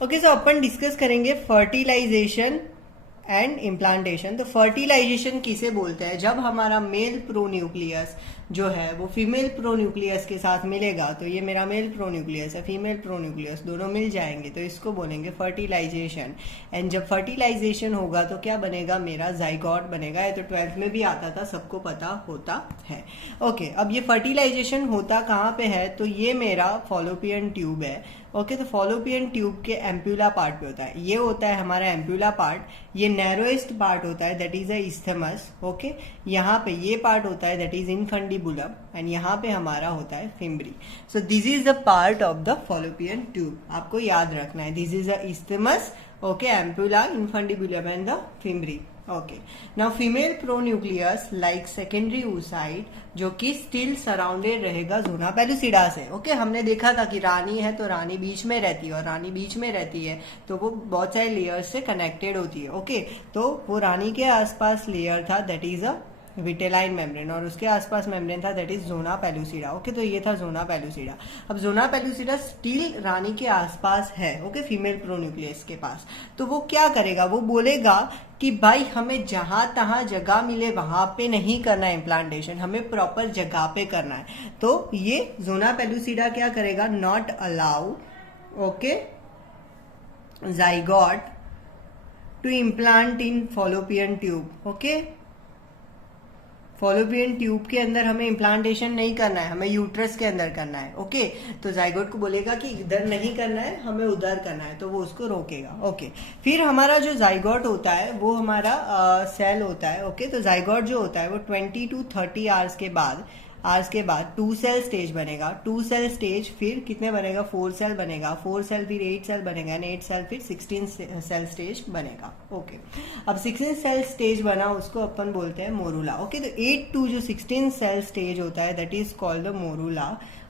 Okay, सो अपन discuss करेंगे fertilisation and implantation. तो fertilisation किसे बोलते हैं? जब हमारा मेल प्रोन्यूक्लियस जो है वो फीमेल प्रोन्यूक्लियस के साथ मिलेगा, तो ये मेरा मेल प्रोन्यूक्लियस है, फीमेल प्रोन्यूक्लियस दोनों मिल जाएंगे, तो इसको बोलेंगे फर्टिलाइजेशन। एंड जब फर्टिलाइजेशन होगा तो क्या बनेगा? मेरा जाइगोट बनेगा। ये तो 12th में भी आता था, सबको पता होता है। ओके, अब ये फर्टिलाइजेशन होता कहाँ पे है? तो ये मेरा फॉलोपियन ट्यूब है। ओके, तो फॉलोपियन ट्यूब के एम्प्यूला पार्ट पे होता है। ये होता है हमारा एम्प्यूला पार्ट, ये नैरोएस्ट पार्ट होता है, that is a isthmus. Okay, यहाँ पे ये पार्ट होता है, दैट इज इनफंडिबुलम, एंड यहाँ पे हमारा होता है fimbriae. So this is the part of the fallopian tube, आपको याद रखना है। This is a isthmus, okay, ampulla, infundibulum and the fimbriae. Okay, now female pronucleus like secondary oocyte जो कि स्टिल सराउंडेड रहेगा ज़ोना पेलुसिडा से। Okay, हमने देखा था कि रानी है तो रानी बीच में रहती है, और रानी बीच में रहती है तो वो बहुत सारे लेयर्स से कनेक्टेड होती है। ओके, तो वो रानी के आसपास लेयर था, that is a vitelline membrane, और उसके आसपास मेम्ब्रेन था, that is zona pellucida. Okay, तो ये था ज़ोना पेलुसिडा। अब ज़ोना पेलुसिडा स्टिल रानी के आसपास है, ओके, फीमेल प्रोन्यूक्लियस के पास। तो वो क्या करेगा? वो बोलेगा कि भाई हमें जहां तहां जगह मिले वहां पे नहीं करना है इम्प्लांटेशन, हमें प्रॉपर जगह पे करना है। तो ये ज़ोना पेलुसिडा क्या करेगा? Not allow, okay, zygote to implant in fallopian tube. Okay, fallopian tube के अंदर हमें इम्प्लांटेशन नहीं करना है, हमें यूट्रस के अंदर करना है। ओके, तो जाइगोट को बोलेगा कि इधर नहीं करना है, हमें उधर करना है, तो वो उसको रोकेगा। ओके, फिर हमारा जो जाइगोट होता है वो हमारा सेल होता है। ओके, तो जाइगोट जो होता है वो 20 to 30 आवर्स के बाद 2 सेल स्टेज बनेगा। 2 सेल स्टेज फिर कितने बनेगा? 4 सेल बनेगा, 4 सेल फिर 8 सेल बनेगा, एंड 8 सेल फिर 16 सेल स्टेज बनेगा। ओके, अब 16 सेल स्टेज बना, उसको अपन बोलते हैं मोरूला। ओके, तो 8 to जो 16 सेल स्टेज होता है, that is called the morula.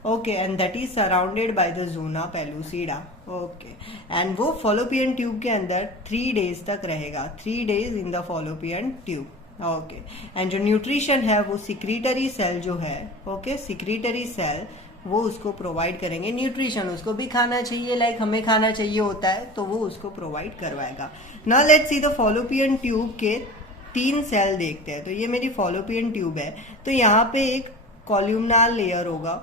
Okay, and that is surrounded by the zona pellucida. Okay, and वो फॉलोपियन ट्यूब के अंदर 3 डेज तक रहेगा, 3 days in the fallopian tube. Okay, and जो न्यूट्रिशन है वो सिक्रीटरी सेल जो है, ओके, सिक्रीटरी सेल वो उसको प्रोवाइड करेंगे न्यूट्रिशन। उसको भी खाना चाहिए, लाइक हमें खाना चाहिए होता है, तो वो उसको प्रोवाइड करवाएगा। Now let's see the fallopian tube के 3 सेल देखते हैं। तो ये मेरी फॉलोपियन ट्यूब है, तो यहाँ पे एक कॉल्यूमनार लेयर होगा,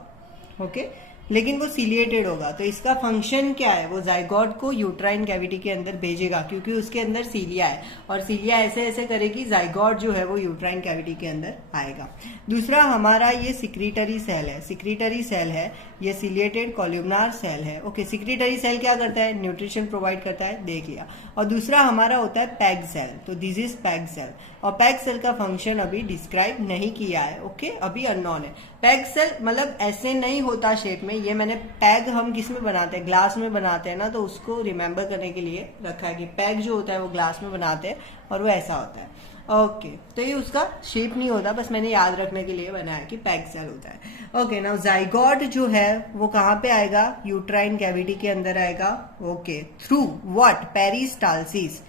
ओके, लेकिन वो सिलिएटेड होगा। तो इसका फंक्शन क्या है? वो जाइगोट को यूट्राइन कैविटी के अंदर भेजेगा, क्योंकि उसके अंदर सीलिया है, और सीलिया ऐसे ऐसे करेगी, जाइगोट जो है वो यूट्राइन कैविटी के अंदर आएगा। दूसरा हमारा ये सिक्रीटरी सेल है, सिक्रीटरी सेल है, ये सिलिएटेड कॉल्यूमनार सेल है। ओके, सिक्रीटरी सेल क्या करता है? न्यूट्रिशन प्रोवाइड करता है, देख लिया। और दूसरा हमारा होता है पैग सेल, तो दिस इज पैग सेल, और पैग सेल का फंक्शन अभी डिस्क्राइब नहीं किया है। ओके, अभी अननोन है। पैग सेल मतलब ऐसे नहीं होता शेप में, ये मैंने पैग हम किस में बनाते हैं? ग्लास में बनाते हैं ना, तो उसको रिमेम्बर करने के लिए रखा है कि पैग जो होता है वो ग्लास में बनाते हैं, और वो ऐसा होता है। ओके, तो ये उसका शेप नहीं होता, बस मैंने याद रखने के लिए बनाया कि पैग सेल होता है। ओके, नाउ जाइगोट जो है वो कहाँ पे आएगा? यूट्राइन कैविटी के अंदर आएगा। Okay, through what? Peristalsis.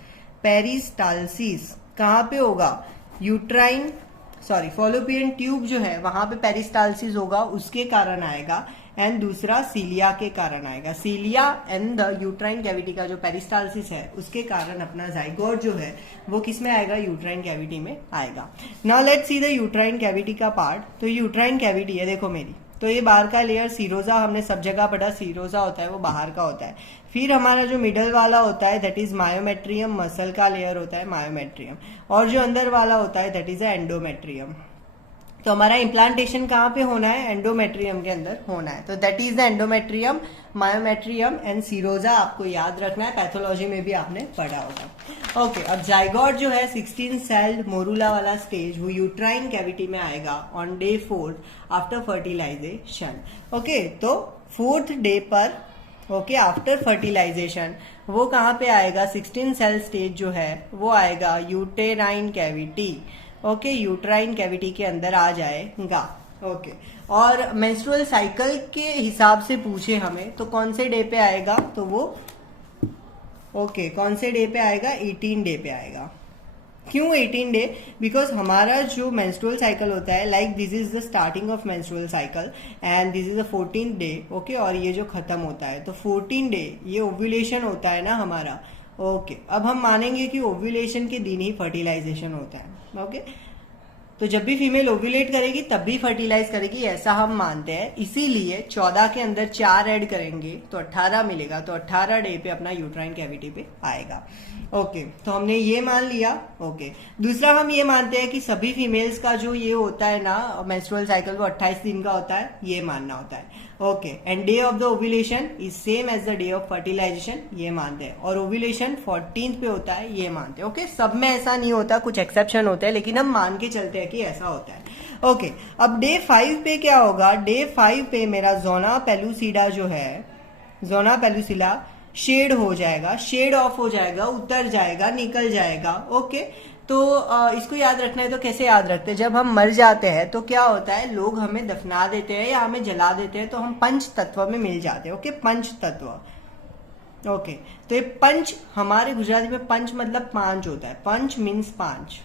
Peristalsis कहाँ पे होगा? यूट्राइन फॉलोपियन ट्यूब जो है वहां पे पेरिस्टाल्सिस होगा, उसके कारण आएगा। एंड दूसरा सीलिया के कारण आएगा। Cilia and the uterine cavity का जो पेरिस्टाल्सिस है उसके कारण अपना जाइगोट जो है वो किस में आएगा? यूट्राइन कैविटी में आएगा। Now let's see the uterine cavity का पार्ट। तो यूट्राइन कैविटी है, देखो मेरी, तो ये बाहर का लेयर सीरोजा, हमने सब जगह पढ़ा सीरोजा होता है वो बाहर का होता है। फिर हमारा जो मिडल वाला होता है दैट इज मायोमेट्रियम, मसल का लेयर होता है मायोमेट्रियम, और जो अंदर वाला होता है दैट इज एंडोमेट्रियम। तो हमारा इम्प्लांटेशन कहाँ पे होना है? एंडोमेट्रियम के अंदर होना है। तो that is the endometrium, myometrium and serosa, आपको याद रखना है, पैथोलॉजी में भी आपने पढ़ा होगा। ओके, अब जाइगोट जो है 16 सेल्ड मोरूला वाला स्टेज वो यूट्राइन कैविटी में आएगा on day 4 after fertilization. Okay, तो 4th डे पर, ओके, आफ्टर फर्टिलाइजेशन वो कहाँ पे आएगा? 16 सेल स्टेज जो है वो आएगा uterine cavity. Okay, uterine cavity के अंदर आ जाएगा। ओके, और मेंस्ट्रुअल साइकिल के हिसाब से पूछे हमें तो कौन से डे पे आएगा? तो वो ओके, कौन से डे पे आएगा? 18 डे पे आएगा। क्यों 18 डे? बिकॉज हमारा जो मेंस्ट्रुअल साइकिल होता है, like this is the starting of menstrual cycle and this is the 14th day, okay, और ये जो खत्म होता है तो 14 डे ये ओव्यूलेशन होता है ना हमारा, ओके। अब हम मानेंगे कि ओव्यूलेशन के दिन ही फर्टिलाइजेशन होता है, ओके। तो जब भी फीमेल ओव्यूलेट करेगी तब भी फर्टिलाइज करेगी, ऐसा हम मानते हैं। इसीलिए 14 के अंदर 4 ऐड करेंगे तो 18 मिलेगा, तो 18 डे पे अपना यूट्राइन कैविटी पे आएगा, ओके। तो हमने ये मान लिया, ओके। दूसरा हम ये मानते हैं कि सभी फीमेल्स का जो ये होता है ना मेंस्ट्रुअल साइकिल वो 28 दिन का होता है, ये मानना होता है, okay. And day of the ovulation is same as the day of fertilization, ये मानते हैं। और ओव्यूलेशन 14th पे होता है, ये मानते हैं, ओके। सब में ऐसा नहीं होता, कुछ एक्सेप्शन होते हैं, लेकिन हम मान के चलते हैं कि ऐसा होता है, ओके। अब डे 5 पे क्या होगा? डे 5 पे मेरा जोना पेलुसिडा जो है, जोना पेलुसिला शेड हो जाएगा, शेड ऑफ हो जाएगा, उतर जाएगा, निकल जाएगा, ओके। तो इसको याद रखना है तो कैसे याद रखते हैं? जब हम मर जाते हैं तो क्या होता है, लोग हमें दफना देते हैं या हमें जला देते हैं, तो हम पंच तत्व में मिल जाते हैं, ओके, पंच तत्व, ओके। तो ये पंच, हमारे गुजराती में पंच मतलब 5 होता है, पंच मीन्स 5,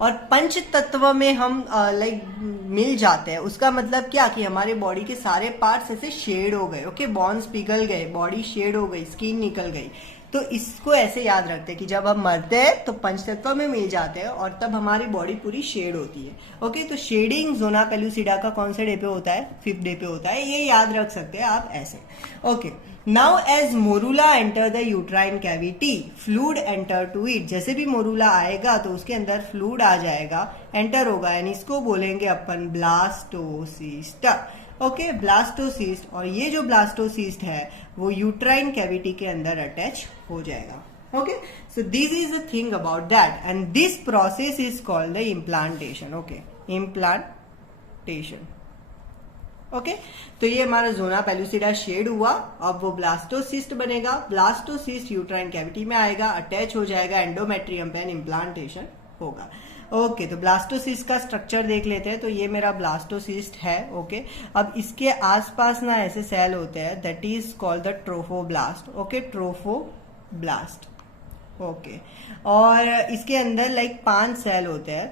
और पंच तत्व में हम लाइक मिल जाते हैं। उसका मतलब क्या कि हमारे बॉडी के सारे पार्ट्स ऐसे शेड हो गए, ओके, बॉन्स पिघल गए, बॉडी शेड हो गई, स्किन निकल गई। तो इसको ऐसे याद रखते हैं कि जब हम मरते हैं तो पंच तत्व में मिल जाते हैं और तब हमारी बॉडी पूरी शेड होती है, ओके। तो शेडिंग जोना पेलुसिडा का कौन से डे पे होता है? 5th डे पे होता है, ये याद रख सकते हैं आप ऐसे, okay. Now as morula enter the uterine cavity, fluid enter to it. जैसे भी मोरूला आएगा तो उसके अंदर फ्लूड आ जाएगा, एंटर होगा, यानी इसको बोलेंगे अपन ब्लास्टोसिस्ट, ओके, ब्लास्टोसिस्ट। और ये जो ब्लास्टोसिस्ट है वो यूट्राइन कैविटी के अंदर अटैच हो जाएगा, okay. So this is the thing about that and this process is called the implantation, okay, implantation, okay. तो ये हमारा जोना पेलुसिडा शेड हुआ, अब वो ब्लास्टोसिस्ट बनेगा, ब्लास्टोसिस्ट यूट्राइन कैविटी में आएगा, अटैच हो जाएगा एंडोमेट्रियम पे, इम्प्लांटेशन होगा, ओके। तो ब्लास्टोसिस्ट का स्ट्रक्चर देख लेते हैं। तो ये मेरा ब्लास्टोसिस्ट है, ओके। अब इसके आसपास ना ऐसे सेल होते हैं, that is called the trophoblast, okay, trophoblast, okay. और इसके अंदर लाइक 5 सेल होते हैं,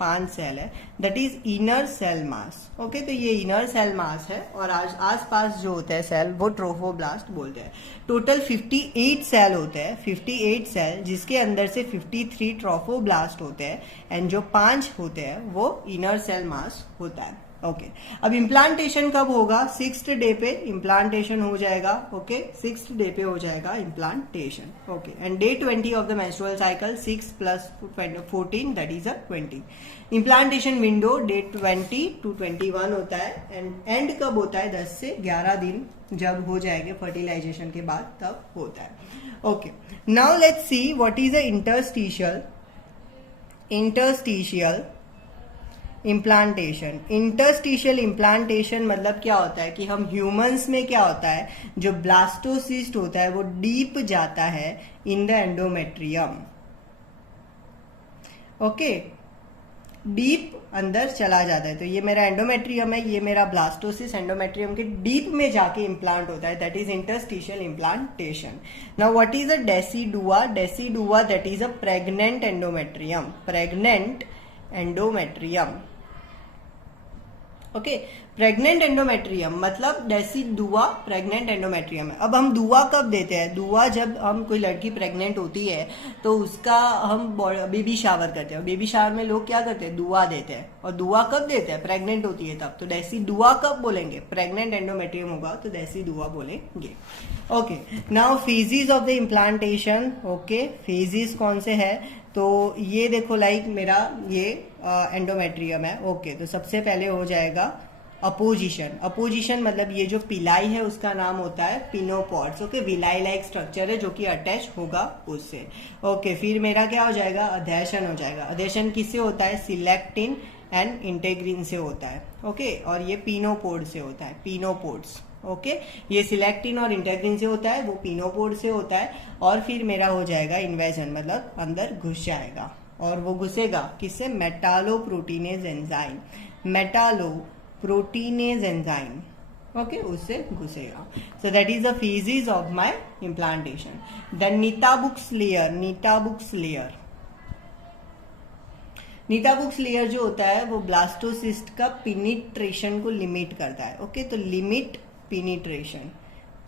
5 सेल है, that is inner cell mass, okay. तो ये इनर सेल मास है और आस पास जो होते हैं सेल वो ट्रोफोब्लास्ट बोलते हैं। टोटल 58 सेल होते हैं, 58 सेल, जिसके अंदर से 53 ट्रोफोब्लास्ट होते हैं एंड जो 5 होते हैं वो इनर सेल मास होता है, ओके। अब इम्प्लांटेशन कब होगा? 6th डे पे इम्प्लांटेशन हो जाएगा, ओके, 6th डे पे हो जाएगा implantation, okay. And day 20 of the menstrual cycle, 6 + 14 that is 20। Implantation window day 20 to 21 होता है एंड एंड कब होता है? 10 से 11 दिन जब हो जाएंगे फर्टिलाइजेशन के बाद तब होता है, okay. Now let's see what is the interstitial implantation. Interstitial implantation मतलब क्या होता है कि हम ह्यूमंस में क्या होता है, जो ब्लास्टोसिस्ट होता है वो डीप जाता है in the endometrium, okay, deep अंदर चला जाता है। तो ये मेरा एंडोमेट्रियम है, ये मेरा ब्लास्टोसिस्ट एंडोमेट्रियम के डीप में जाके इम्प्लांट होता है, that is interstitial implantation. Now what is a decidua? Decidua that is a pregnant endometrium, pregnant endometrium, okay. Pregnant endometrium मतलब डेसिडुआ प्रेग्नेंट एंडोमेट्रियम है। अब हम दुआ कब देते हैं? दुआ जब हम कोई लड़की प्रेग्नेंट होती है तो उसका हम बेबी शावर करते हैं। बेबी शावर में लोग क्या करते हैं? दुआ देते हैं। और दुआ कब देते हैं? प्रेग्नेंट होती है तब। तो डेसिडुआ कब बोलेंगे? प्रेग्नेंट एंडोमेट्रियम होगा तो डेसिडुआ बोलेंगे, okay. Now phases of the implantation, okay, phases कौन से है? तो ये देखो लाइक मेरा ये एंडोमेट्रियम है, ओके। तो सबसे पहले हो जाएगा अपोजिशन। अपोजिशन मतलब ये जो पिलाई है उसका नाम होता है पिनोपॉड्स, ओके। विलाई लाइक स्ट्रक्चर है जो कि अटैच होगा उससे, ओके। फिर मेरा क्या हो जाएगा? अधेशन हो जाएगा। अधेशन किससे होता है? सिलेक्टिन एंड इंटेग्रिन से होता है, ओके। और ये पिनोपोड से होता है, पिनोपोड्स, ओके। ये सिलेक्टिन और इंटेग्रिन से होता है, वो पिनोपोड से होता है। और फिर मेरा हो जाएगा इन्वेजन, मतलब अंदर घुस जाएगा। और वो घुसेगा किससे? Metalloproteinase enzyme, metalloproteinase enzyme, okay, उससे घुसेगा। So that is the phases of my implantation. Then Nitabuch's layer, Nitabuch's layer, Nitabuch's layer जो होता है वो ब्लास्टोसिस्ट का पिनिट्रेशन को लिमिट करता है। ओके, तो limit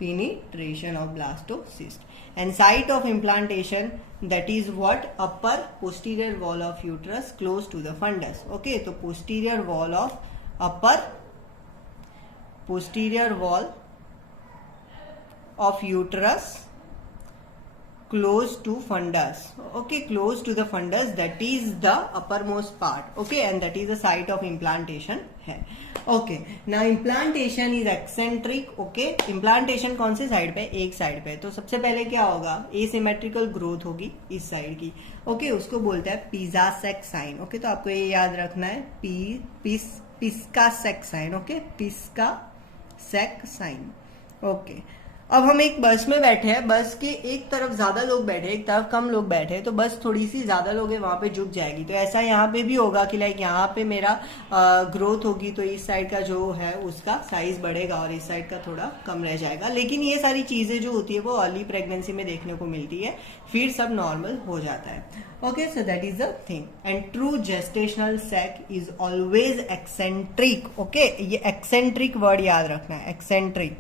penetration of blastocyst, and site of implantation, that is what, upper posterior wall of uterus close to the fundus. Okay, तो posterior wall of upper posterior wall of uterus close to fundus. Okay, close to the fundus, that is the uppermost part. Okay, and that is the site of implantation है। Okay, ना implantation is eccentric. Okay, implantation कौन से side पे? एक side पे। तो सबसे पहले क्या होगा? एसिमेट्रिकल ग्रोथ होगी इस साइड की। ओके, उसको बोलते हैं पिज़ासेक साइन। ओके, तो आपको ये याद रखना है, Piskacek's sign. Okay, Piskacek's sign. Okay, अब हम एक बस में बैठे हैं, बस के एक तरफ ज्यादा लोग बैठे, एक तरफ कम लोग बैठे, तो बस थोड़ी सी ज्यादा लोग हैं वहां पे झुक जाएगी। तो ऐसा यहाँ पे भी होगा कि लाइक यहाँ पे मेरा ग्रोथ होगी तो इस साइड का जो है उसका साइज बढ़ेगा और इस साइड का थोड़ा कम रह जाएगा। लेकिन ये सारी चीजें जो होती है वो अर्ली प्रेगनेंसी में देखने को मिलती है, फिर सब नॉर्मल हो जाता है। Okay, so that is the thing. And true gestational sac is always eccentric. Okay, ये एक्सेंट्रिक वर्ड याद रखना है, एक्सेंट्रिक।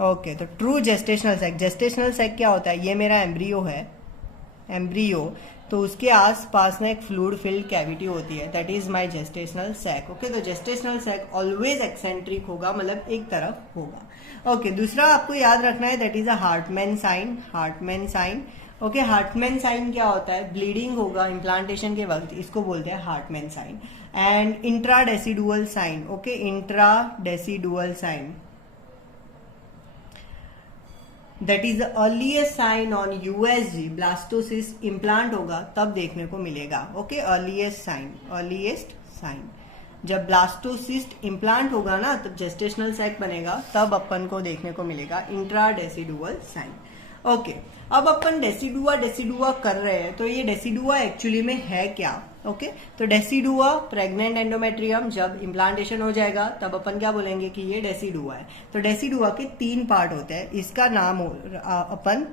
ओके, तो ट्रू जेस्टेशनल सैक क्या होता है? ये मेरा एम्ब्रियो है, एम्ब्रियो, तो उसके आसपास ना एक फ्लूइड फिल्ड कैविटी होती है, that is my gestational sac. Okay, तो जेस्टेशनल सैक ऑलवेज एक्सेंट्रिक होगा, मतलब एक तरफ होगा। ओके, दूसरा आपको याद रखना है, that is a Hartman sign. Hartman sign. Okay, Hartman sign क्या होता है? ब्लीडिंग होगा इम्प्लांटेशन के वक्त, इसको बोलते हैं Hartman sign. And intradecidual sign. Okay, intradecidual sign, that is the earliest sign on USG. Blastocyst implant होगा तब देखने को मिलेगा। ओके, अर्लीस्ट साइन जब ब्लास्टोसिस्ट इम्प्लांट होगा ना, तब जेस्टेशनल सैक बनेगा, तब अपन को देखने को मिलेगा इंट्राडेसिडुअल साइन। ओके, अब अपन डेसिडुआ कर रहे हैं, तो ये डेसिडुआ एक्चुअली में है क्या? ओके, तो डेसिडुआ प्रेग्नेंट एंडोमेट्रियम, जब इम्प्लांटेशन हो जाएगा तब अपन क्या बोलेंगे कि ये डेसिडुआ है। तो डेसिडुआ के 3 पार्ट होते हैं, इसका नाम अपन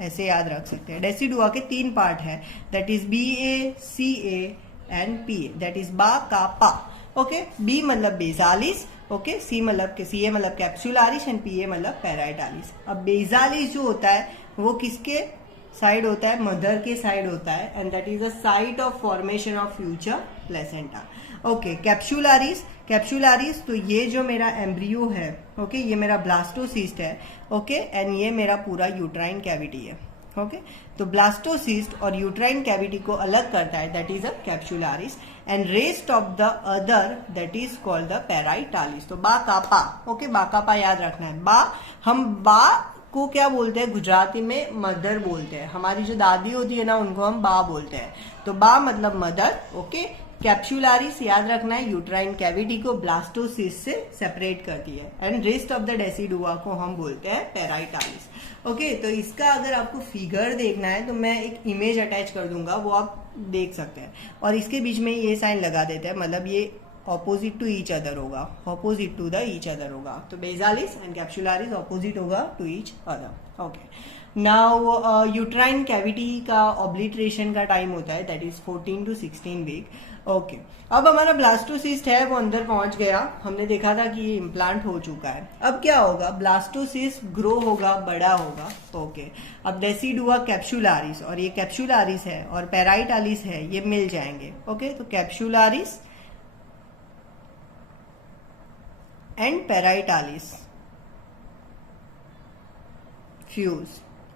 ऐसे याद रख सकते हैं। डेसिडुआ के 3 पार्ट है, that is BA, CA and PA, that is बा का पा। ओके, बी मतलब बेसालिस, ओके, सी मतलब CA मतलब कैप्सुलारिस एंड PA मतलब पैराइटालिस। अब बेसालिस जो होता है वो किसके साइड होता है? मदर के साइड होता है, and that is the site of formation of future placenta. Okay, capsularis, तो ये जो मेरा एम्ब्रियो है, ओके, ये मेरा ब्लास्टोसिस्ट है। ओके, एंड ये मेरा पूरा यूट्राइन कैविटी है। ओके, तो ब्लास्टोसिस्ट और यूट्राइन कैविटी को अलग करता है, that is a capsularis, and rest of the other that is called the parietalis. तो बा का पा। ओके, बा का पा याद रखना है। बा, हम बा को क्या बोलते हैं? गुजराती में मदर बोलते हैं। हमारी जो दादी होती है ना, उनको हम बा बोलते हैं। तो बा मतलब मदर। ओके, कैप्सुलारिस याद रखना है, यूट्राइन कैविटी को ब्लास्टोसिस्ट से सेपरेट करती है, and rest of the decidua को हम बोलते हैं पैराइटालिस। ओके, तो इसका अगर आपको फिगर देखना है तो मैं एक इमेज अटैच कर दूंगा, वो आप देख सकते हैं, और इसके बीच में ये साइन लगा देते हैं, मतलब ये ऑपोजिट टू ईच अदर होगा, opposite to the each other होगा। तो बेसालिस एंड कैप्सुलारिस ऑपोजिट होगा to each other. Okay, now uterine cavity का ऑब्लिटरेशन का टाइम होता है, that is 14 to 16 week. Okay, अब हमारा ब्लास्टोसिस्ट है वो अंदर पहुंच गया, हमने देखा था कि ये इम्प्लांट हो चुका है। अब क्या होगा? ब्लास्टोसिस्ट ग्रो होगा, बड़ा होगा। ओके, अब डेसिडुआ कैप्सुलारिस, और ये कैप्सुलारिस है और पैराइटालिस है, ये मिल जाएंगे। ओके, तो कैप्सुलारिस एंड पैराइटालिस फ्यूज।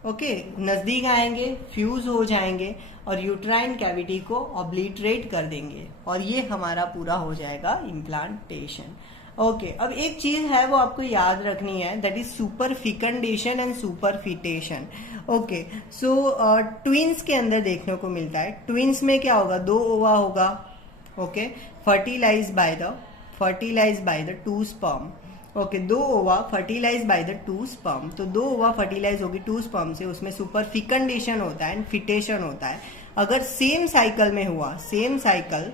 ओके, नजदीक आएंगे, फ्यूज हो जाएंगे और यूट्राइन कैविटी को ऑब्लिटरेट कर देंगे, और ये हमारा पूरा हो जाएगा इम्प्लांटेशन। ओके, अब एक चीज है वो आपको याद रखनी है, that is superfecundation and superfetation. Okay, so twins के अंदर देखने को मिलता है। ट्विंस में क्या होगा? 2 ओवा होगा। Okay, fertilize by the 2 sperm. Okay, 2 ova fertilise by the 2 sperm. तो 2 ओवा फर्टिलाइज होगी 2 स्पर्म से, उसमें सुपरफिकेंडेशन होता है एंड फिटेशन होता है। अगर सेम साइकिल में हुआ, same cycle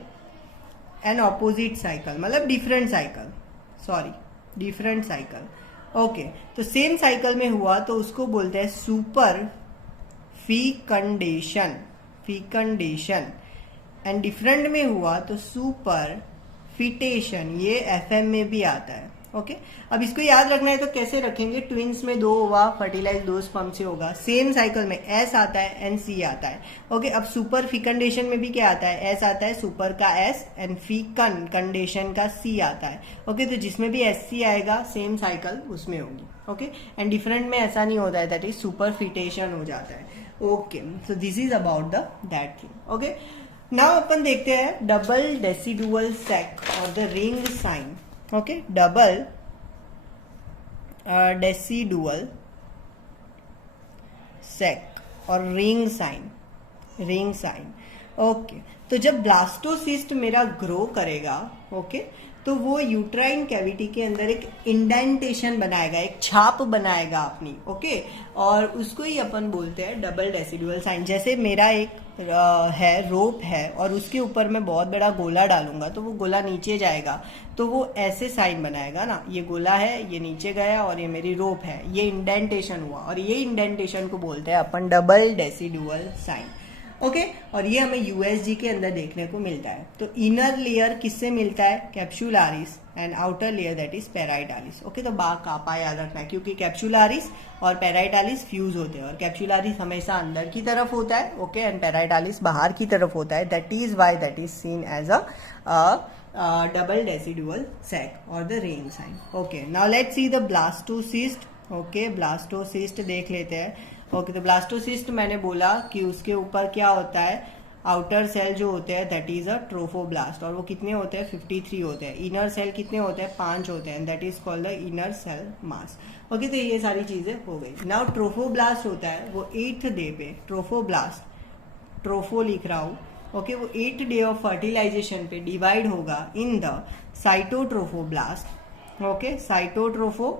and opposite cycle, मतलब डिफरेंट साइकिल। ओके, तो सेम साइकिल में हुआ तो उसको बोलते हैं सुपर फिकंडेशन। एंड डिफरेंट में हुआ तो सुपर फिटेशन, ये FM में भी आता है। ओके अब इसको याद रखना है तो कैसे रखेंगे, ट्विंस में 2 हुआ, फर्टिलाइज 2 स्पर्म से होगा, सेम साइकिल में S आता है एंड C आता है। ओके अब सुपर फिकंडेशन में भी क्या आता है, S आता है, सुपर का S एंड फिकन कंडेशन का C आता है। ओके तो जिसमें भी SC आएगा सेम साइकिल उसमें होगी। ओके एंड डिफरेंट में ऐसा नहीं होता है, दैट इज सुपर फिटेशन हो जाता है। Okay so this is about the that thing. Okay now अपन देखते हैं डबल डेसिडुअल सैक और the ring sign. Okay double decidual sac और रिंग साइन। ओके तो जब ब्लास्टोसिस्ट मेरा ग्रो करेगा, ओके तो वो यूट्राइन कैविटी के अंदर एक इंडेंटेशन बनाएगा, एक छाप बनाएगा अपनी। ओके और उसको ही अपन बोलते हैं डबल डेसिडुअल साइन। जैसे मेरा एक है रोप है और उसके ऊपर मैं बहुत बड़ा गोला डालूंगा तो वो गोला नीचे जाएगा, तो वो ऐसे साइन बनाएगा ना, ये गोला है, ये नीचे गया और ये मेरी रोप है, ये इंडेंटेशन हुआ और ये इंडेंटेशन को बोलते हैं अपन डबल डेसिडुअल साइन। ओके और ये हमें यूएसजी के अंदर देखने को मिलता है। तो इनर लेयर किससे मिलता है, capsularis, and outer layer that is parietalis. Okay तो बा कापा याद रखना है क्योंकि कैप्सुलारिस और पेराइटालिस फ्यूज होते हैं और कैप्सुलारिस हमेशा अंदर की तरफ होता है। ओके एंड पेराइटालिस बाहर की तरफ होता है, that is why that is seen as a double decidual sac और the ring sign. Okay now let's see the blastocyst. Okay blastocyst देख लेते हैं। ओके तो ब्लास्टोसिस्ट मैंने बोला कि उसके ऊपर क्या होता है, आउटर सेल जो होते हैं दैट इज अ ट्रोफोब्लास्ट, और वो कितने होते हैं, 53 होते हैं। इनर सेल कितने होते हैं, 5 होते हैं, that is called the inner cell mass. Okay तो ये सारी चीजें हो गई। नाउ ट्रोफोब्लास्ट होता है वो 8th डे पे, ट्रोफोब्लास्ट, ट्रोफो लिख रहा हूं। ओके वो 8th डे ऑफ फर्टिलाइजेशन पे डिवाइड होगा in the cytotrophoblast. Okay cytotropho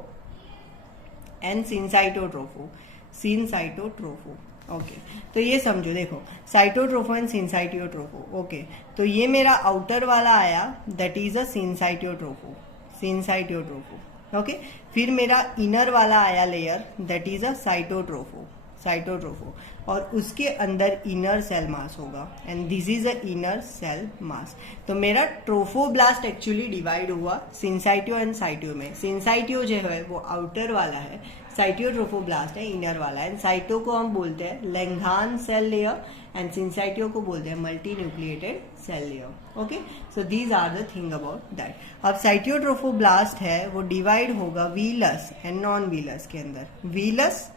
and syncytiotropho, syncytiotropho. Okay तो ये समझो, देखो साइटोट्रोफो एंड सिनसाइटियोट्रोफो। ओके तो ये मेरा आउटर वाला आया that is a syncytiotropho, syncytiotropho. Okay फिर मेरा इनर वाला आया layer that is a cytotropho, cytotropho, और उसके अंदर इनर सेल मास होगा and this is a inner cell mass. तो मेरा ट्रोफोब्लास्ट एक्चुअली डिवाइड हुआ सिनसाइटियो एंड साइटियो में। सिनसाइटियो जो है वो आउटर वाला है, साइटियोट्रोफोब्लास्ट है इनर वाला है। एंड साइटो को हम बोलते हैं Langhans cell layer and syncytio को बोलते हैं multi nucleated cell layer. Okay so these are the thing about that. अब साइटियोट्रोफोब्लास्ट है वो डिवाइड होगा वीलस एंड नॉन वीलस के अंदर, villus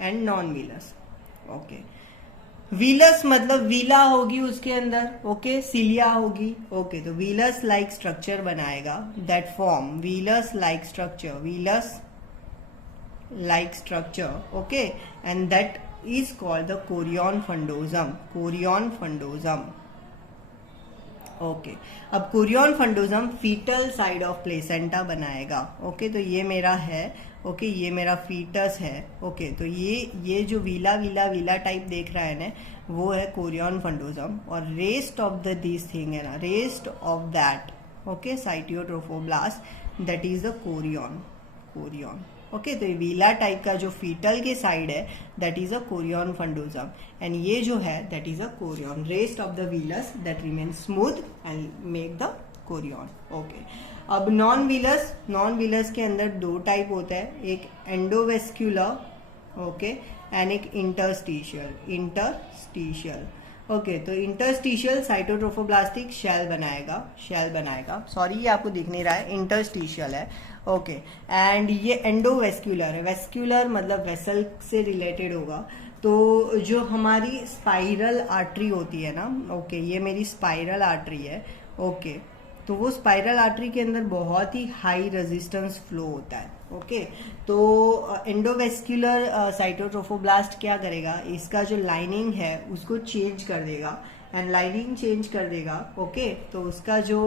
and non villus. Okay villus मतलब वीला होगी उसके अंदर, ओके सिलिया होगी। ओके तो वीलस लाइक स्ट्रक्चर बनाएगा, that form villus like structure, villus like structure, okay, and that is called the chorion fundosum, chorion fundosum। Okay अब chorion frondosum fetal side of placenta बनाएगा। Okay तो ये मेरा है, okay ये मेरा फीटस है। ओके तो ये जो वीला वीला वीला टाइप देख रहा है ना, वो है कोरियन फंडोजम, और rest of the this thing है ना, rest of that, okay syncytiotrophoblast, that is the chorion, chorion. Okay तो वीला टाइप का जो फीटल के साइड है that is a chorion frondosum, and ये जो है that is a chorion, rest of the villus that remain smooth and make the chorion. Okay अब non villus, non villus के अंदर 2 टाइप होता है, एक एंडोवेस्क्यूलर, ओके एंड एक इंटरस्टिशियल, इंटरस्टिशियल। ओके तो इंटरस्टिशियल साइटोट्रोफोब्लास्टिक शेल बनाएगा, शेल बनाएगा, सॉरी ये आपको दिख नहीं रहा है, इंटरस्टिशियल है। ओके एंड ये एंडोवेस्क्यूलर है, वेस्क्यूलर मतलब वेसल से रिलेटेड होगा। तो जो हमारी स्पाइरल आर्टरी होती है ना, ओके ये मेरी स्पाइरल आर्टरी है। ओके तो वो स्पाइरल आर्टरी के अंदर बहुत ही हाई रेजिस्टेंस फ्लो होता है। ओके तो एंडोवेस्क्यूलर साइटोट्रोफोब्लास्ट क्या करेगा, इसका जो लाइनिंग है उसको चेंज कर देगा, एंड लाइनिंग चेंज कर देगा। ओके तो उसका जो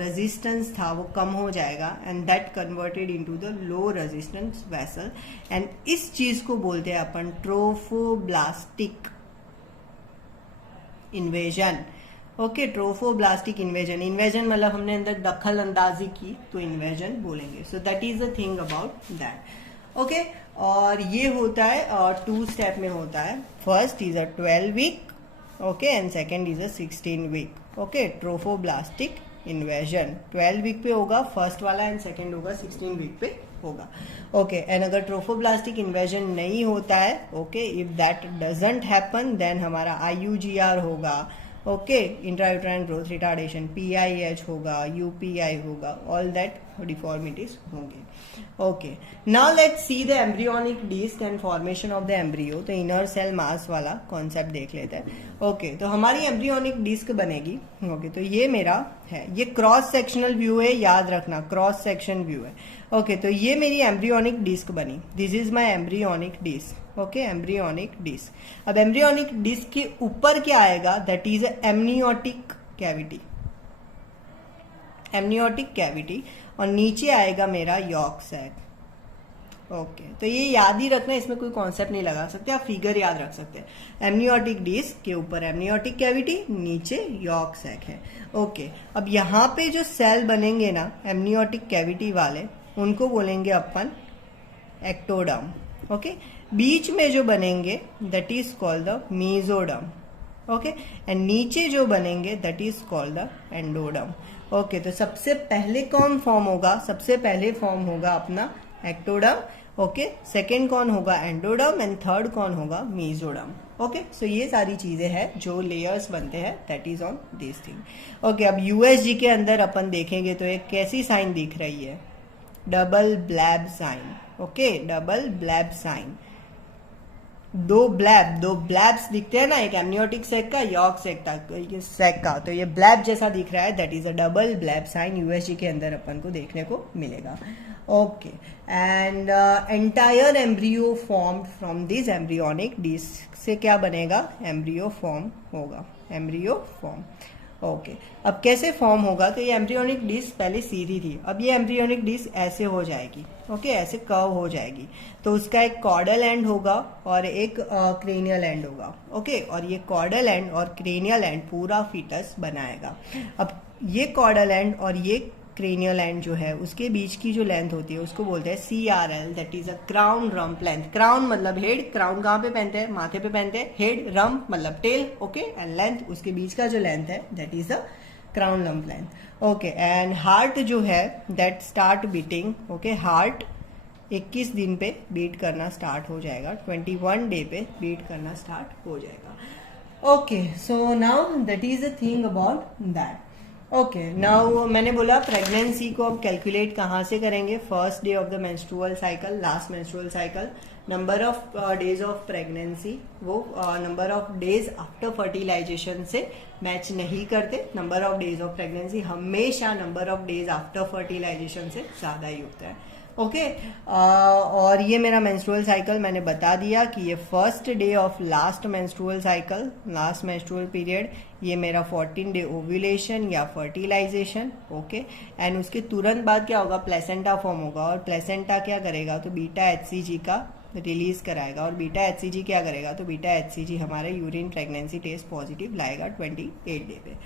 रेजिस्टेंस था वो कम हो जाएगा, and that converted into the low resistance vessel, and इस चीज को बोलते हैं अपन trophoblastic invasion. Okay trophoblastic invasion, invasion मतलब हमने अंदर दखल अंदाजी की तो इन्वेजन बोलेंगे। So that is the thing about that. Okay और ये होता है 2 स्टेप में होता है। First is a 12 week, okay, and second is a 16 week। Okay, trophoblastic invasion 12 week पे होगा फर्स्ट वाला, एंड सेकेंड होगा 16 वीक पे होगा। ओके, एंड अगर ट्रोफोब्लास्टिक इन्वेजन नहीं होता है, okay, if that doesn't happen, then हमारा IUGR होगा, okay, intrauterine growth retardation, PIH होगा, UPI होगा, ऑल दैट डिफॉर्मिटीज होंगे। Okay, now let's see the embryonic disc and formation of the embryo. तो इनर सेल मास वाला concept देख लेते हैं। ओके, तो हमारी एम्ब्रियोनिक डिस्क बनेगी। ओके, तो ये मेरा है, ये क्रॉस सेक्शनल व्यू है, याद रखना क्रॉस सेक्शन व्यू है। ओके, तो ये मेरी एम्ब्रियोनिक डिस्क बनी, this is my embryonic disc. Okay, embryonic disc. अब एम्ब्रियोनिक डिस्क के ऊपर क्या आएगा, that is amniotic cavity, amniotic cavity, और नीचे आएगा मेरा यॉर्क सैक। ओके, तो ये याद ही रखना, इसमें कोई कॉन्सेप्ट नहीं लगा सकते, आप फिगर याद रख सकते हैं। एमनियोटिक डिस्क के ऊपर एमनियोटिक कैविटी, नीचे यॉर्क सैक है। ओके, अब यहाँ पे जो सेल बनेंगे ना एमनियोटिक कैविटी वाले, उनको बोलेंगे अपन एक्टोडर्म। ओके, बीच में जो बनेंगे that is called the mesoderm. Okay, and नीचे जो बनेंगे that is called the endoderm. Okay, तो सबसे पहले कौन फॉर्म होगा, सबसे पहले फॉर्म होगा अपना एक्टोडर्म। ओके, सेकेंड कौन होगा एंडोडर्म, एंड थर्ड कौन होगा मेसोडर्म। ओके, सो ये सारी चीजें हैं जो लेयर्स बनते हैं, that is on this thing. Okay, अब USG के अंदर अपन देखेंगे तो एक कैसी साइन दिख रही है, double bleb sign. Okay, double bleb sign, दो ब्लैब्स दिखते हैं ना, एक एमनियोटिक सेक का, यॉर्क सेक का, तो ये ब्लैब जैसा दिख रहा है, that is a double bleb sign USG के अंदर अपन को देखने को मिलेगा। Okay, and entire embryo formed from this embryonic disc से क्या बनेगा, एम्ब्रियो फॉर्म होगा, एम्ब्रियो फॉर्म। ओके, अब कैसे फॉर्म होगा, तो ये एम्ब्रियोनिक डिस्क पहले सीधी थी, अब ये एम्ब्रियोनिक डिस्क ऐसे हो जाएगी। ओके, ऐसे कर्व हो जाएगी, तो उसका एक कॉर्डल एंड होगा और एक क्रेनियल एंड होगा। ओके, और ये कॉर्डल एंड और क्रेनियल एंड पूरा फीटस बनाएगा। अब ये कॉर्डल एंड और ये क्रेनियल एंड जो है उसके बीच की जो लेंथ होती है उसको बोलते हैं CRL, that is a crown rump length. Crown मतलब हेड, क्राउन कहाँ पे पहनते हैं, माथे पे पहनते हैं, हेड, रम्प मतलब टेल। ओके, एंड लेंथ, उसके बीच का जो लेंथ है that is a crown rump length. Okay, and heart जो है that start beating. Okay, heart 21 दिन पे बीट करना स्टार्ट हो जाएगा, 21 डे पे बीट करना स्टार्ट हो जाएगा। Okay, so now that is the thing about that. Okay, now मैंने बोला प्रेगनेंसी को अब कैलकुलेट कहाँ से करेंगे, first day of the menstrual cycle, last menstrual cycle, number of days of pregnancy, वो number of days after fertilization से match नहीं करते। Number of days of pregnancy हमेशा number of days after fertilization से ज्यादा ही होता है। ओके, और ये मेरा मेंस्ट्रुअल साइकिल मैंने बता दिया कि ये first day of last menstrual cycle, last menstrual period, ये मेरा 14 डे ओव्यूलेशन या फर्टिलाइजेशन। ओके, एंड उसके तुरंत बाद क्या होगा, प्लेसेंटा फॉर्म होगा, और प्लेसेंटा क्या करेगा, तो बीटा HCG का रिलीज कराएगा, और बीटा HCG क्या करेगा, तो बीटा HCG हमारे यूरिन प्रेगनेंसी टेस्ट पॉजिटिव लाएगा 28 डे पे।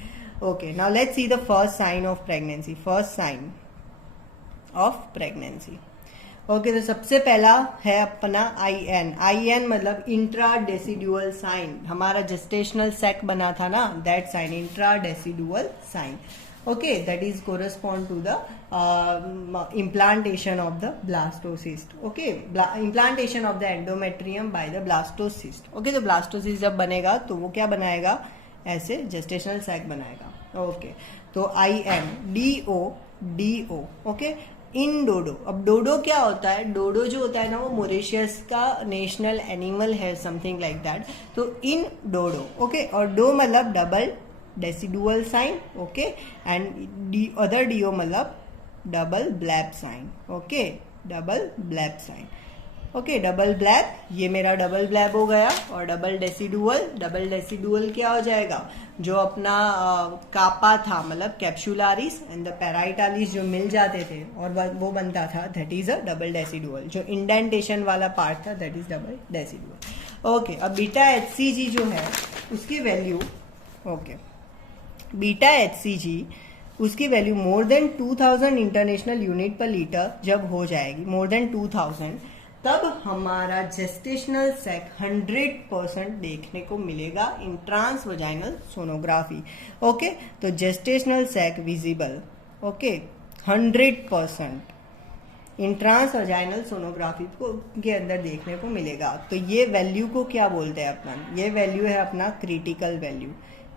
Okay, now let's see the first sign of pregnancy, first sign of pregnancy. Okay, तो सबसे पहला है अपना IN मतलब इंट्रा डेसिडुअल साइन, हमारा जेस्टेशनल सैक बना था ना, that sign, intra decidual sign. Okay, that is correspond to the implantation of the blastocyst. Okay, implantation of the endometrium by the blastocyst. Okay, तो blastocyst जब बनेगा तो वो क्या बनाएगा, ऐसे जेस्टेशनल सैक बनाएगा। ओके, तो IN DO। ओके, इन डोडो। अब डोडो क्या होता है, डोडो जो होता है ना वो मॉरिशस का नेशनल एनिमल है, समथिंग लाइक दैट। तो इन डोडो। ओके, और डो मतलब double decidual sign. Okay, and other DO मतलब double bleb sign. Okay, double bleb sign. Okay, double bleb, ये मेरा डबल ब्लैब हो गया, और डबल डेसिडुअल क्या हो जाएगा, जो अपना कापा था मतलब कैप्सुलारिस एंड द पैराइटालिस जो मिल जाते थे और वो बनता था, that is a double decidual. जो इंडेंटेशन वाला पार्ट था that is double decidual. Okay, अब बीटा HCG जो है उसकी वैल्यू, ओके, बीटा HCG उसकी value more than 2000 international unit पर लीटर जब हो जाएगी, मोर देन 2000, तब हमारा जेस्टेशनल सैक 100% देखने को मिलेगा in trance vaginal sonography. Okay, तो gestational sac visible, okay, 100% in trance vaginal sonography को के अंदर देखने को मिलेगा। तो ये वैल्यू को क्या बोलते हैं अपन, ये वैल्यू है अपना क्रिटिकल वैल्यू,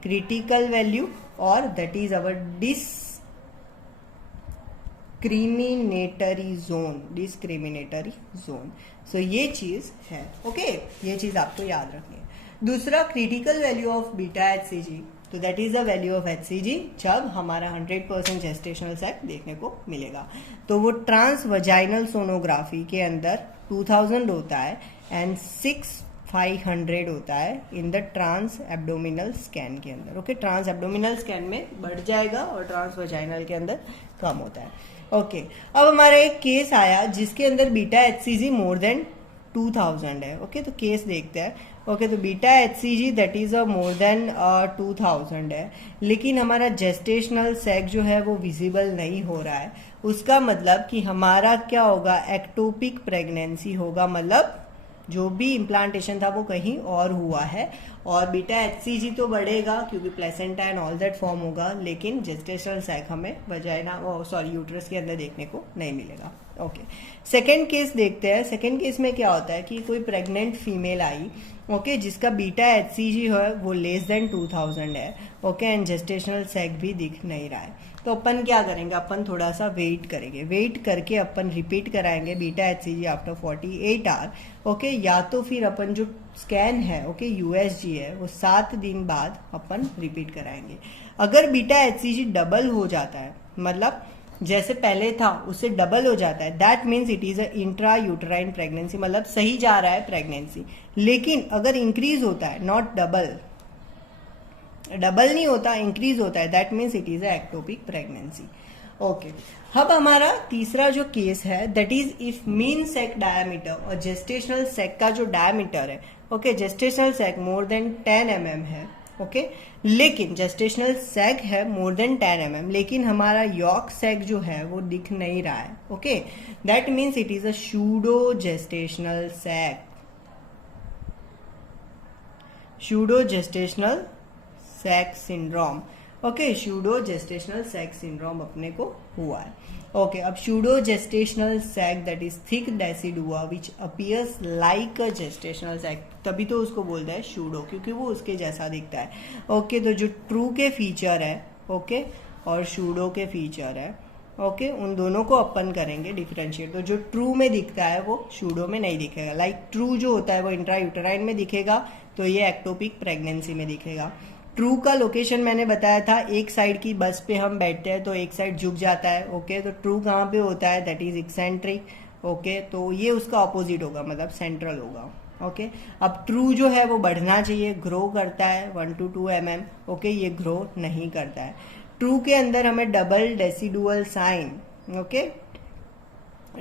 क्रिटिकल वैल्यू, और that is our discriminatory zone, discriminatory zone. So ये चीज है, ओके, ये चीज आपको याद रखनी है। दूसरा critical value of beta HCG, तो that is the value of HCG जब हमारा 100% जेस्टेशनल सैक देखने को मिलेगा। तो वो ट्रांस वजाइनल सोनोग्राफी के अंदर 2000 होता है एंड 6500 होता है in the trans abdominal scan के अंदर। ओके, ट्रांस एब्डोमिनल स्कैन में बढ़ जाएगा और ट्रांस वजाइनल के अंदर कम होता है। ओके, अब हमारा एक केस आया जिसके अंदर बीटा HCG मोर देन 2000 है। ओके, तो केस देखते हैं। ओके, तो beta HCG that is a more than 2000 है, लेकिन हमारा जेस्टेशनल सैक जो है वो विजिबल नहीं हो रहा है। उसका मतलब कि हमारा क्या होगा, एक्टोपिक प्रेगनेंसी होगा, मतलब जो भी इम्प्लांटेशन था वो कहीं और हुआ है, और बीटा HCG तो बढ़ेगा क्योंकि placenta and all that form होगा, लेकिन जेस्टेशनल सैक हमें वजाइना यूट्रस के अंदर देखने को नहीं मिलेगा। ओके, सेकेंड केस देखते हैं। सेकेंड केस में क्या होता है कि कोई प्रेग्नेंट फीमेल आई, ओके, जिसका बीटा HCG है वो लेस देन 2000 है, ओके, एंड जेस्टेशनल सैक भी दिख नहीं रहा है। तो अपन क्या करेंगे, अपन थोड़ा सा वेट करेंगे, वेट करके अपन रिपीट कराएंगे beta HCG after 48 hour. Okay, या तो फिर अपन जो स्कैन है, ओके, USG है, वो 7 दिन बाद अपन रिपीट कराएंगे। अगर बीटा HCG डबल हो जाता है, मतलब जैसे पहले था उससे डबल हो जाता है, that means it is a intra uterine pregnancy, मतलब सही जा रहा है प्रेगनेंसी। लेकिन अगर इंक्रीज होता है, नॉट डबल, डबल नहीं होता, इंक्रीज होता है, that means it is a ectopic pregnancy. Okay, अब हमारा तीसरा जो केस है that is if mean sac diameter और जेस्टेशनल सैक का जो डायमीटर है, okay, gestational sac more than 10 mm है, ओके, लेकिन जेस्टेशनल सैक है मोर देन 10 mm, लेकिन हमारा यॉर्क सैक जो है वो दिख नहीं रहा है। Okay, that means it is a pseudo gestational sac, pseudo gestational sac syndrome. Okay, pseudo gestational sac syndrome अपने को हुआ है। ओके, अब pseudo gestational sac that is thick decidua which appears like a gestational sac, तभी तो उसको बोलते हैं सूडो, क्योंकि वो उसके जैसा दिखता है। ओके, तो जो ट्रू के फीचर है, ओके, और सूडो के फीचर है, ओके, उन दोनों को अपन करेंगे डिफरेंशिएट। तो जो ट्रू में दिखता है वो सूडो में नहीं दिखेगा। लाइक ट्रू जो होता है वो इंट्रा यूटेराइन में दिखेगा, तो ये एक्टोपिक प्रेगनेंसी में दिखेगा। ट्रू का लोकेशन मैंने बताया था, एक साइड की बस पे हम बैठते हैं तो एक साइड झुक जाता है। ओके, तो ट्रू कहाँ पे होता है, दैट इज एक्सेंट्रिक। ओके, तो ये उसका ऑपोजिट होगा, मतलब सेंट्रल होगा। ओके, अब ट्रू जो है वो बढ़ना चाहिए, ग्रो करता है 1 to 2 mm। ओके, ये ग्रो नहीं करता है। ट्रू के अंदर हमें double decidual sign, okay,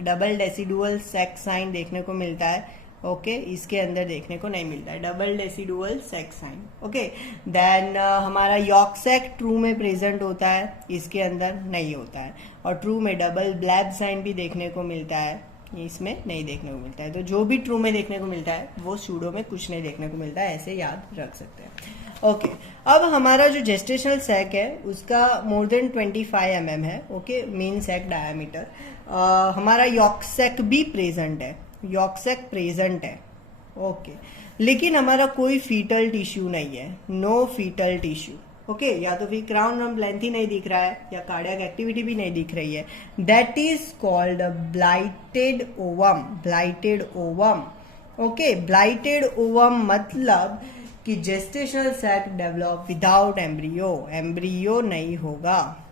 double decidual sac sign देखने को मिलता है। ओके, इसके अंदर देखने को नहीं मिलता है double decidual sac sign. Okay, then हमारा यॉर्क सैक ट्रू में प्रेजेंट होता है, इसके अंदर नहीं होता है। और ट्रू में डबल ब्लैब साइन भी देखने को मिलता है, इसमें नहीं देखने को मिलता है। तो जो भी ट्रू में देखने को मिलता है वो सूडो में कुछ नहीं देखने को मिलता है, ऐसे याद रख सकते हैं। ओके, अब हमारा जो जेस्टेशनल सैक है उसका मोर देन 25 mm है। Okay, mean sac diameter. हमारा यॉर्क सैक भी प्रेजेंट है, यॉर्क सैक प्रेजेंट है। ओके, लेकिन हमारा कोई फीटल टिश्यू नहीं है, नो फीटल टिश्यू। ओके, या तो फिर क्राउन रम्प लेंथ ही नहीं दिख रहा है या कार्डियक एक्टिविटी भी नहीं दिख रही है, that is called blighted ovum, blighted ovum. Okay, blighted ovum मतलब कि gestational sac develop without embryo, embryo नहीं होगा,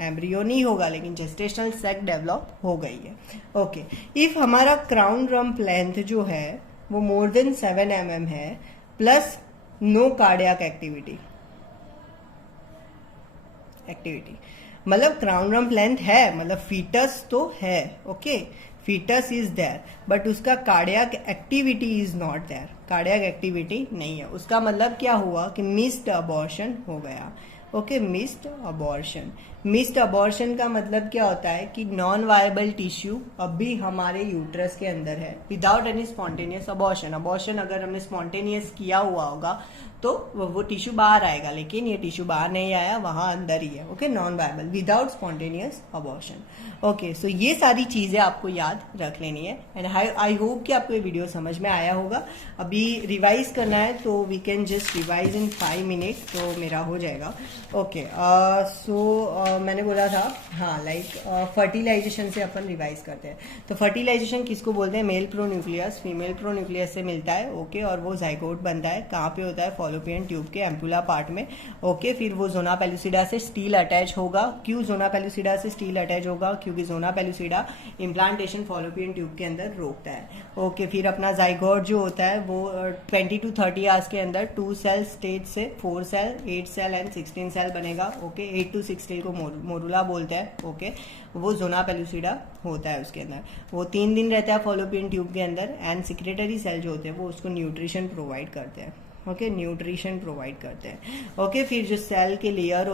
एम्ब्रियो नहीं होगा, लेकिन जेस्टेशनल सैक डेवलप हो गई है। ओके, इफ हमारा क्राउन रम्प लेंथ जो है वो मोर देन 7 mm है प्लस नो कार्डियक एक्टिविटी, मतलब क्राउन रम्प लेंथ है, मतलब फीटस तो है। Okay, fetus is there but उसका cardiac activity is not there, cardiac activity नहीं है। उसका मतलब क्या हुआ कि मिस्ड अबॉर्शन हो गया। Okay, missed abortion missed abortion का मतलब क्या होता है कि नॉन वायबल टिश्यू अभी हमारे यूट्रस के अंदर है without any spontaneous abortion. Abortion अगर हमने स्पॉन्टेनियस किया हुआ होगा तो वो टिश्यू बाहर आएगा, लेकिन ये टिश्यू बाहर नहीं आया, वहां अंदर ही है। Okay, non viable without spontaneous abortion. Okay, so ये सारी चीजें आपको याद रख लेनी है एंड आई होप कि आपको ये वीडियो समझ में आया होगा। अभी रिवाइज करना है तो we can just revise in 5 minute, तो मेरा हो जाएगा। ओके, सो मैंने बोला था हाँ लाइक फर्टिलाइजेशन से अपन रिवाइज करते हैं। तो फर्टिलाइजेशन किसको बोलते हैं? मेल प्रोन्यूक्लियस फीमेल प्रोन्यूक्लियस से मिलता है। ओके, और वो जाइगोट बनता है। कहाँ पे होता है? फॉलोपियन ट्यूब के एम्पुला पार्ट में। ओके, फिर वो जोना पेलुसिडा से स्टील अटैच होगा। क्यों जोना पेलुसिडा से स्टील अटैच होगा? क्योंकि zona pellucida implantation fallopian tube के अंदर रोकता है। ओके, फिर अपना जाइगोट जो होता है वो 20 to 30 आवर्स के अंदर 2 सेल स्टेज से 4 सेल, 8 सेल एंड 16 सेल बनेगा। ओके, 8 to 16 को मोरुला बोलते हैं। ओके, वो जोना पेलुसिडा होता है उसके अंदर। वो 3 दिन रहता है फॉलोपियन ट्यूब के अंदर एंड सिक्रेटरी सेल जो होते हैं वो उसको न्यूट्रिशन प्रोवाइड करते हैं। ओके, न्यूट्रिशन प्रोवाइड करते हैं। ओके, फिर जो सेल के लेयर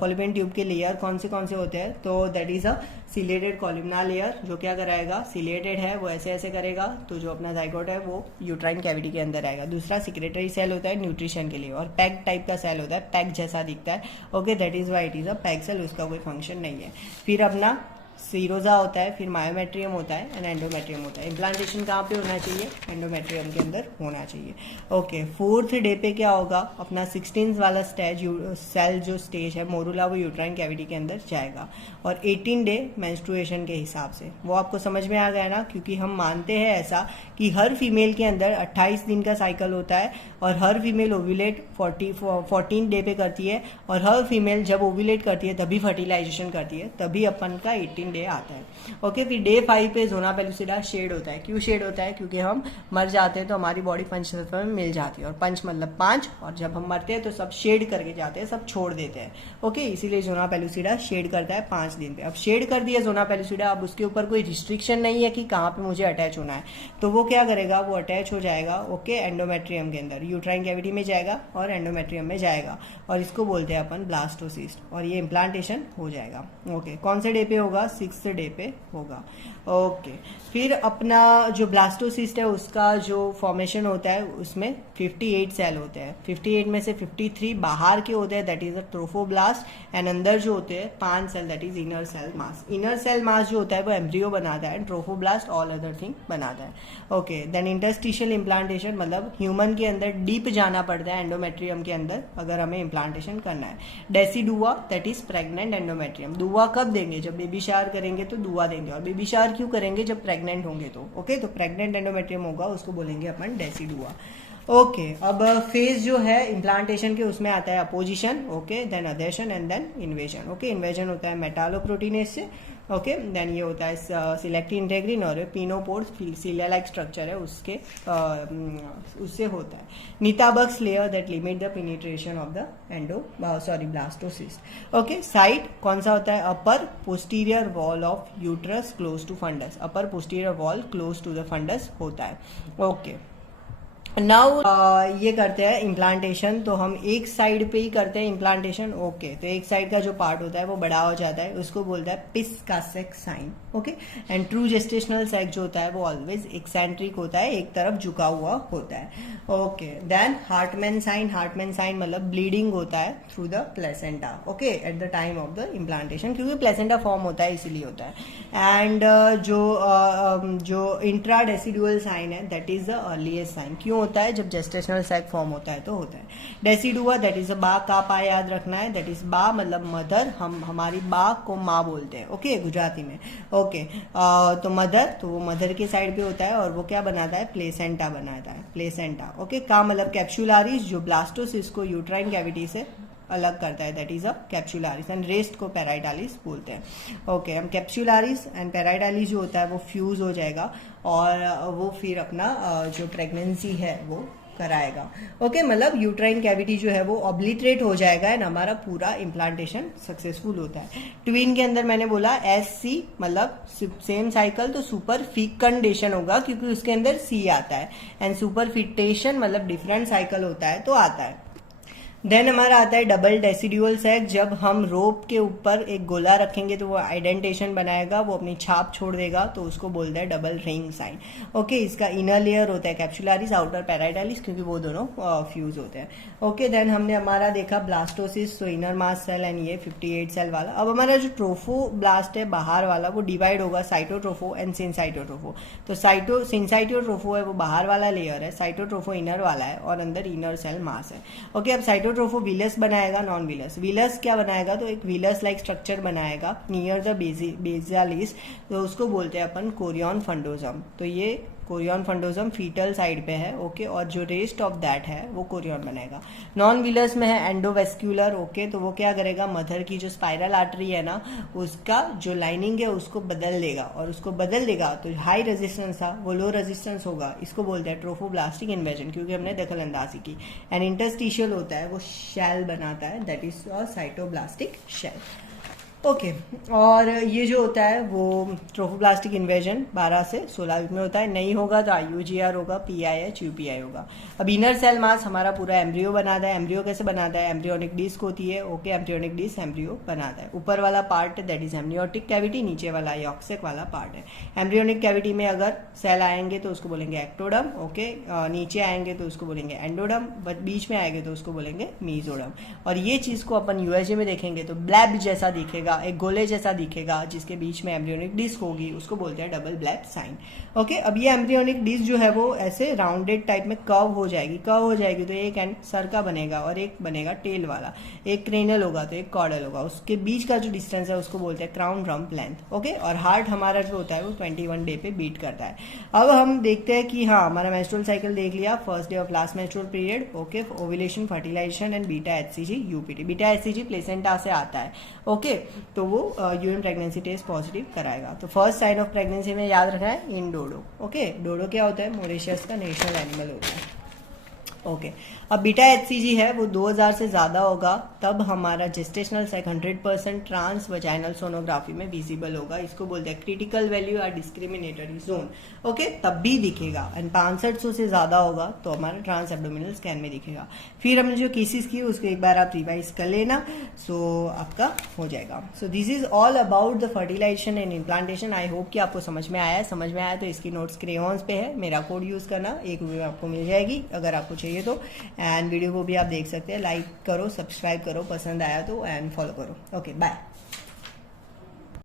फॉलोपियन ट्यूब के लेयर कौन से होते हैं? तो that is a chelated columnar layer, जो क्या कराएगा? सिलेटेड है वो ऐसे ऐसे करेगा, तो जो अपना जाइगोट है वो यूट्राइन कैविटी के अंदर आएगा। दूसरा सिक्रेटरी सेल होता है न्यूट्रिशन के लिए, और पैक टाइप का सेल होता है, पैक जैसा दिखता है। Okay, that is why it is a pack cell, उसका कोई फंक्शन नहीं है। फिर अपना सीरोजा होता है, फिर मायोमेट्रियम होता है एंड एंडोमेट्रियम होता है। इम्प्लांटेशन कहाँ पे होना चाहिए? एंडोमेट्रियम के अंदर होना चाहिए। ओके, 4th डे पे क्या होगा? अपना 16th वाला सेल जो स्टेज है मोरुला, वो यूट्राइन कैविटी के अंदर जाएगा। और 18 डे मेंस्ट्रुएशन के हिसाब से, वो आपको समझ में आ गया ना? क्योंकि हम मानते हैं ऐसा कि हर फीमेल के अंदर 28 दिन का साइकिल होता है और हर फीमेल ओव्यूलेट 14 डे पे करती है, और हर फीमेल जब ओव्यूलेट करती है तभी फर्टिलाइजेशन करती है, तभी अपन का 18 डे आता है। ओके, फिर डे 5 पे जोना पेलुसिडा शेड होता है। क्यों शेड होता है? क्योंकि हम मर जाते हैं तो हमारी बॉडी पंचतत्व में मिल जाती है, और पंच मतलब 5, और जब हम मरते हैं तो सब शेड करके जाते हैं, सब छोड़ देते हैं। ओके, इसीलिए जोना पेलुसिडा शेड करता है 5 दिन पे। अब शेड कर दिया जोना पेलुसिडा, अब उसके ऊपर कोई रिस्ट्रिक्शन नहीं है कि कहाँ पे मुझे अटैच होना है, तो वो क्या करेगा? वो अटैच हो जाएगा। ओके, एंडोमेट्रियम के अंदर, यूट्राइन कैविटी में जाएगा और एंडोमेट्रियम में जाएगा, और इसको बोलते हैं अपन ब्लास्टोसिस्ट, और ये इम्प्लांटेशन हो जाएगा। ओके, कौन से डे पे होगा? 6th डे पे होगा। ओके, फिर अपना जो ब्लास्टोसिस्ट है उसका जो फॉर्मेशन होता है उसमें 58 सेल होते हैं। 58 में से 53 बाहर के होते हैं, that is a trophoblast, and अंदर जो होते हैं 5 cell, that is inner cell mass. Inner cell mass जो होता है वो एम्ब्रियो बनाता है, ट्रोफोब्लास्ट ऑल अदर थिंग बनाता है। ओके, देन इंटरस्टिशियल इम्प्लांटेशन, मतलब ह्यूमन के अंदर डीप जाना पड़ता है एंडोमेट्रियम के अंदर अगर हमें इम्प्लांटेशन करना है। Decidua, that is pregnant endometrium. दुआ कब देंगे? जब बेबी शावर करेंगे तो दुआ देंगे, और बेबी शावर क्यों करेंगे? जब प्रेग्नेंट होंगे तो। ओके, तो प्रेग्नेंट एंडोमेट्रियम होगा, उसको बोलेंगे अपन डेसीडुआ। ओके, अब फेज जो है इम्प्लांटेशन के उसमें आता है apposition. Okay, then adhesion and then invasion. Okay, invasion होता है मेटालोप्रोटीनेज से। ओके, देन ये होता है सिलेक्टिव इंटेग्रिन और पिनोपोर्स सीलिया लाइक स्ट्रक्चर है उसके उससे होता है। Nitabuch's layer that limit the penetration of the blastocyst. Okay, site कौन सा होता है? Upper posterior wall of uterus close to fundus, upper posterior wall close to the fundus होता है। ओके, नाउ ये करते हैं इम्प्लांटेशन, तो हम एक साइड पे ही करते हैं इम्प्लांटेशन। ओके, तो एक साइड का जो पार्ट होता है वो बड़ा हो जाता है, उसको बोलता है Piskacek's sign. Okay, and true gestational sac जो होता है वो ऑलवेज एक्सेंट्रिक होता है, एक तरफ झुका हुआ होता है। Okay, then Hartman sign. Hartman sign मतलब ब्लीडिंग होता है through the placenta. Okay, at the time of the implantation, क्योंकि प्लेसेंटा फॉर्म होता है इसीलिए होता है। एंड जो इंट्रा डेसिडुअल साइन है that is the earliest sign. क्यों होता है? जब जेस्टेशनल सैक फॉर्म होता है तो होता है। डेसिडुआ, दैट इज बा का पा याद रखना है, दैट इज बा मतलब मदर, हम हमारी बा को माँ बोलते हैं। ओके, गुजराती में। ओके, तो मदर, तो वो मदर के साइड पे होता है, और वो क्या बनाता है? प्लेसेंटा बनाता है, प्लेसेंटा। ओके, का मतलब कैप्सुलारिस, जो ब्लास्टोसिस को यूट्राइन कैविटी से अलग करता है, that is a capsularis, and rest को पेराइटालिस बोलते हैं। ओके, हम कैप्सुलारिस एंड पेराइटालिस जो होता है वो फ्यूज हो जाएगा, और वो फिर अपना जो प्रेगनेंसी है वो कराएगा। ओके, मतलब यूट्राइन कैविटी जो है वो ऑब्लिटरेट हो जाएगा एंड हमारा पूरा इम्प्लांटेशन सक्सेसफुल होता है। ट्विन के अंदर मैंने बोला SC मतलब सेम साइकिल, तो सुपर फिकंडेशन होगा क्योंकि उसके अंदर C आता है, एंड सुपर फिटेशन मतलब डिफरेंट साइकिल होता है तो आता है। देन हमारा आता है डबल डेसिड्यूल सैक। जब हम रोप के ऊपर एक गोला रखेंगे तो वो आइडेंटेशन बनाएगा, वो अपनी छाप छोड़ देगा, तो उसको बोलते हैं डबल रिंग साइन। ओके, इसका इनर लेयर होता है कैप्सुलारिस, आउटर पैराइटालिस, क्योंकि वो दोनों फ्यूज होते हैं। ओके, देन हमने हमारा देखा ब्लास्टोसिस, तो इनर मास सेल एंड ये 58 सेल वाला। अब हमारा जो ट्रोफोब्लास्ट है बाहर वाला, वो डिवाइड होगा साइटोट्रोफो एंड सिनसाइटोट्रोफो। तो सिनसाइटोट्रोफो है वो बाहर वाला लेयर है, साइटोट्रोफो इनर वाला है, और अंदर इनर सेल मास है। ओके, अब साइटोट्रोफो विलस बनाएगा, नॉन विलस। विलस क्या बनाएगा, तो एक विलस लाइक स्ट्रक्चर बनाएगा नियर द बेसालिस, तो उसको बोलते हैं अपन कोरियन फंडोजम। तो ये कोरियन फंडोजम फीटल साइड पे है। ओके, और जो रेस्ट ऑफ दैट है वो कोरियन बनाएगा। नॉन विलस में है एंडोवेस्क्यूलर। ओके, तो वो क्या करेगा, मदर की जो स्पाइरल आर्टरी है ना, उसका जो लाइनिंग है उसको बदल देगा, और उसको बदल देगा तो हाई रेजिस्टेंस था वो लो रेजिस्टेंस होगा। इसको बोलते हैं ट्रोफोब्लास्टिक इन्वेजन, क्योंकि हमने दखल अंदाजी की। एंड इंटरस्टिशियल होता है, वो शेल बनाता है, दैट इज साइटोब्लास्टिक शेल। ओके, और ये जो होता है वो ट्रोफोब्लास्टिक इन्वेजन 12 से 16 वीक में होता है। नहीं होगा तो IUGR होगा, PIH UPI होगा। अब इनर सेल मास हमारा पूरा एम्ब्रियो बनाता है। एम्ब्रियो कैसे बनाता है, एम्ब्रियोनिक डिस्क होती है। ओके, एम्ब्रियोनिक डिस्क एम्ब्रियो बनाता है। ऊपर वाला पार्ट दैट इज एम्ब्रियोटिक कैविटी, नीचे वाला यॉक्सेक वाला पार्ट है। एम्ब्रियोनिक कैविटी में अगर सेल आएंगे तो उसको बोलेंगे एक्टोडम। ओके, नीचे आएंगे तो उसको बोलेंगे एंडोडम, बट बीच में आएंगे तो उसको बोलेंगे मीजोडम। और ये चीज को अपन USG में देखेंगे तो ब्लैब जैसा दिखेगा, एक गोले जैसा दिखेगा, जिसके बीच में एम्ब्रियोनिक डिस्क होगी, उसको बोलते हैं डबल ब्लैब साइन। ओके, अब ये एम्ब्रियोनिक डिस्क जो है वो ऐसे राउंडेड टाइप में कर्व हो जाएगी। तो एक एंड सर का बनेगा और एक बनेगा टेल वाला, एक क्रेनल होगा तो एक कॉर्डल होगा। उसके बीच का जो डिस्टेंस है उसको बोलते हैं क्राउन रम्प लेंथ। ओके, और हार्ट हमारा जो होता है वो 21 डे पे बीट करता है। अब हम देखते हैं कि हाँ, हमारा मेंस्ट्रुअल साइकिल देख लिया, first day of last menstrual period. Okay, ovulation, fertilization and beta HCG UPT। Beta HCG placenta से आता है। ओके, तो वो यूरिन प्रेगनेंसी टेस्ट पॉजिटिव कराएगा। तो फर्स्ट साइन ऑफ प्रेगनेंसी में याद रखना है इन डोडो। ओके, डोडो क्या होता है, मॉरिशस का नेशनल एनिमल होता है। ओके, अब बीटा HCG है वो 2000 से ज्यादा होगा, तब हमारा जेस्टेशनल साइक 100% ट्रांस वजाइनल सोनोग्राफी में विजिबल होगा। इसको बोलते हैं क्रिटिकल वैल्यू या डिस्क्रिमिनेटरी जोन। ओके, तब भी दिखेगा। एंड 6500 से ज्यादा होगा तो हमारा ट्रांस एब्डोमिनल स्कैन में दिखेगा। फिर हमने जो केसेस की उसको एक बार आप रिवाइज कर लेना, सो आपका हो जाएगा। So this is all about the fertilization and implantation. I hope कि आपको समझ में आया तो इसकी नोट्स क्रेयॉन्स पे है, मेरा कोड यूज करना, एक वीडियो आपको मिल जाएगी अगर आपको चाहिए तो। एंड वीडियो को भी आप देख सकते हैं, लाइक करो, सब्सक्राइब करो, पसंद आया तो, एंड फॉलो करो। Okay, bye.